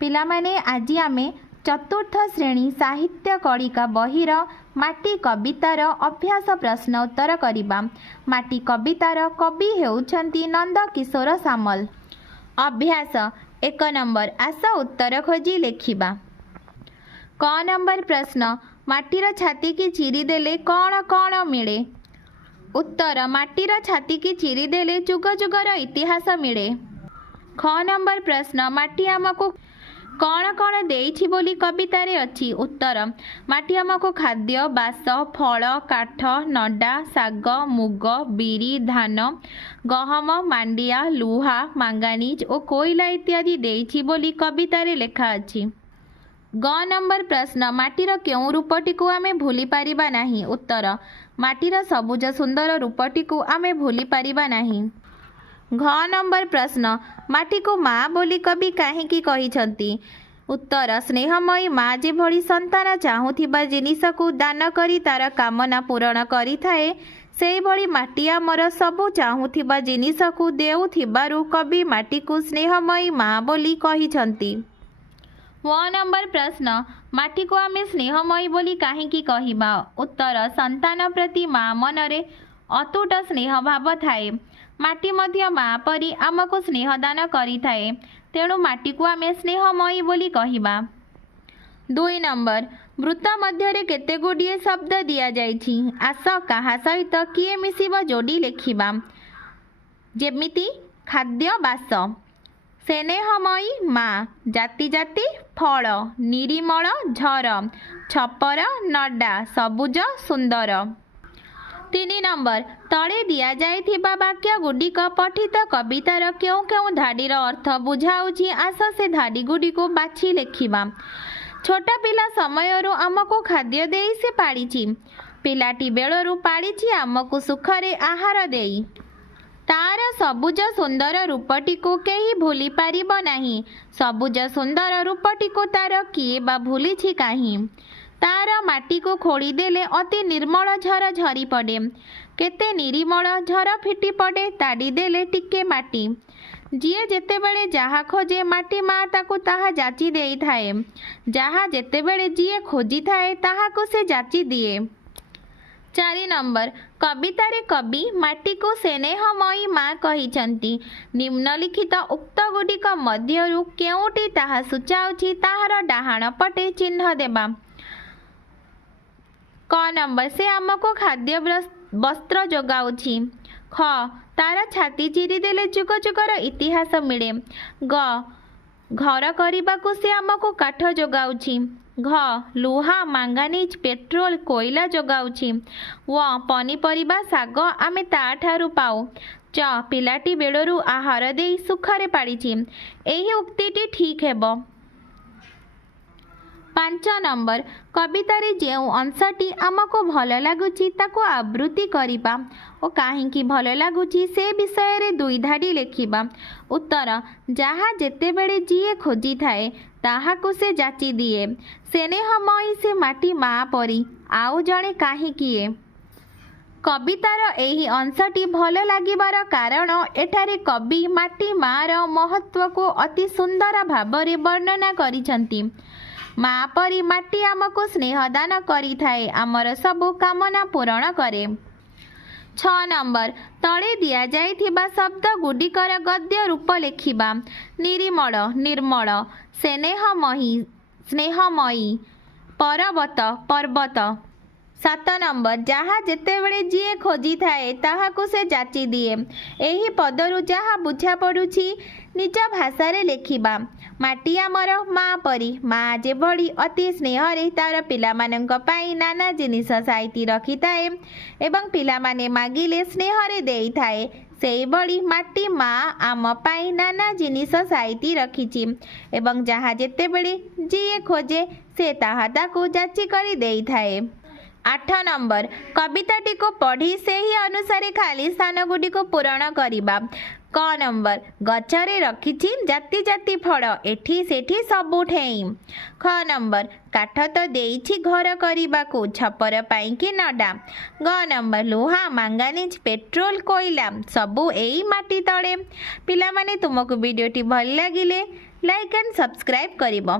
पिलामाने आज आमे चतुर्थ श्रेणी साहित्य कलिका बहिर माटी कवितार अभ्यास प्रश्न उत्तर करिबा। माटी कवितार कवि हेउछंती नंद किशोर सामल। अभ्यास 1 नंबर आस उत्तर खोजी लेखिबा। क नंबर प्रश्न माटीर छाती की चिरी देले कौन कौन मिले। उत्तर माटीर छाती की चिरी देले जुग जुगर इतिहास मिले। ख नंबर प्रश्न माटी आमको कौन कौन देइछि बोली कवितारे अछि। उत्तर माटी आमको खाद्य बास फल काठ नडा साग मुग बिरी धान गहम मांडिया लुहा मांगानीज और कोयला इत्यादि देइछि बोली कवितारे लेखा अछि। ग नंबर प्रश्न माटीर केउं रूपटी को आमे भूली पारिबा नाही। उत्तर माटीर सबुज सुंदर रूपटी को आमे भूली पारिबा नाही। घ नंबर प्रश्न माटी को माँ बोली कवि काहींकी कहिछंती। उत्तर स्नेहमयी माँ जेभଳି संतान चाहुथिबा जिनिस को दान करी तार कामना पूरण करिथाए सेही भଳି माटी आमर सबु चाहुथिबा जिनिस को देउथिबारु कवि माटी को स्नेहमयी माँ बोली कहिछंती। व नंबर प्रश्न माटी को आमे स्नेहमयी बोली काहींकी कहिबा। उत्तर संतान प्रति माँ मनरे अतुट स्नेह भाव थाए। माटी मध्य माँ परी आमको स्नेहदान करिथाए तेणु माटी को आमे स्नेहमयी बोली कहिबा। 2 नंबर मृत मध्य केते गुड़िए शब्द दिया जाइछि। आस कहा सहित किए मिसिब जोड़ी लेखिबा। जेमिति खाद्य बास स्नेहमयी माँ जाति जाति फल निरीमल झर छपर नडा सबुज सुंदर। 3 नंबर तले दिया जाइथिबा वाक्य गुडिक पठित कवितार केउं केउं धाडीर अर्थ बुझाउछि। आस से धाडी गुडी को बाछि लेखिबा। छोटा पिला समयरु आमको खाद्य देई से पाड़िछि। पिलाटी बेलरु पाड़िछि आमको सुखरे आहार देई। तार सबुज सुंदर रूपटी को केही भूली पारिबो नाही। सबुज सुंदर रूपटी को तार किए बा भूलिछि काहीं। तार माटी को खोली देले अति निर्मल झर झरी पड़े। केते निरीमल झर फिटी पड़े ताड़ी देले टिके माटी। जिए जेतेबेले जहा खोजे माटी माँ ताकू ताहा जाची देई थाए। जहा जेतेबेले जिए खोजी थाए ताहा को से जाची दिए। 4 नंबर कवितारे कवि माटी को स्नेहमयी माँ कहिछंती। निम्नलिखित उक्त गुडिक मध्यरु केउटी ताहा सूचाउछि ताहार डाहाण पटे चिन्ह देबा। क नंबर से आमको खाद्य वस्त्र जोगाउछि। ख तार छाती चिरी देले जुग जुगर इतिहास मिले। ग घर करिबाकु से आमको काठ जोगाउछि। घ लुहा मांगानीज पेट्रोल कोयला जोगाउछि। व पनीपरिबा साग आमे ताठारु पाऊ। च पिलाटी बेलरु आहार देई सुखरे पाड़िछि। एही उक्तिटी ठीक हेबो। 5 नंबर कवितारे जेउ अंशटी आमको भल लागुछि ताको आवृत्ति करिबा ओ काहींकी भल लागुछि से विषय रे 2 धाडी लेखिबा। उत्तर जहा जेतेबेले जिए खोजी थाए ताहाको से जाची दिए। स्नेहमयी से माटी माँ परी आउ जणे काहींकीए। कवितार एही अंशटी भल लागिबार कारण एठारे कवि माटी माँर महत्व को अति सुंदर भावरे वर्णना करिछंती। माँ परी माटी आमको स्नेहदान करी थाए आमर सबु कामना पूरण करे। 6 नंबर तले दिया जाइथिबा शब्द गुडिकर गद्य रूप लेखिबा। निरीमल निर्मल स्नेहमयी पर्वत पर्वत। 7 नंबर जहा जेतेबेले जिए खोजी थाए ताहाको से जाची दिए। एही पदरु जहा बुझा पड़ुछि निज भाषा रे लेखिबा। माटी आमर माँ परी माँ जेभଳି अति स्नेहरे तार पिलामानंक पाई नाना जिनिस साइती रखिथाए एवं पिलामाने मागिले स्नेहरे देई थाए सेही भଳି माटी माँ आम पाई नाना जिनिस साइती रखिछि एवं जहा जेतेबेले जिए खोजे से ताहा ताकू जाची करी देई थाए। 8 नंबर कविताटी को पढ़ी से ही अनुसार खाली स्थान गुडी को पूरण करिबा। क नंबर गछरे रखिछि जाति जाति फल एठी सेठी सबु ठेई। ख नंबर काठ तो देइछि घर करिबाकू छपर पाई कि नडा। ग नंबर लुहा मांगानीज पेट्रोल कोयला सबु एई माटी तळे। पिला माने तुमको वीडियोटी भल लागिले ଲାଇକ୍ ଆଣ୍ଡ ସବସ୍କ୍ରାଇବ୍ କରିବ।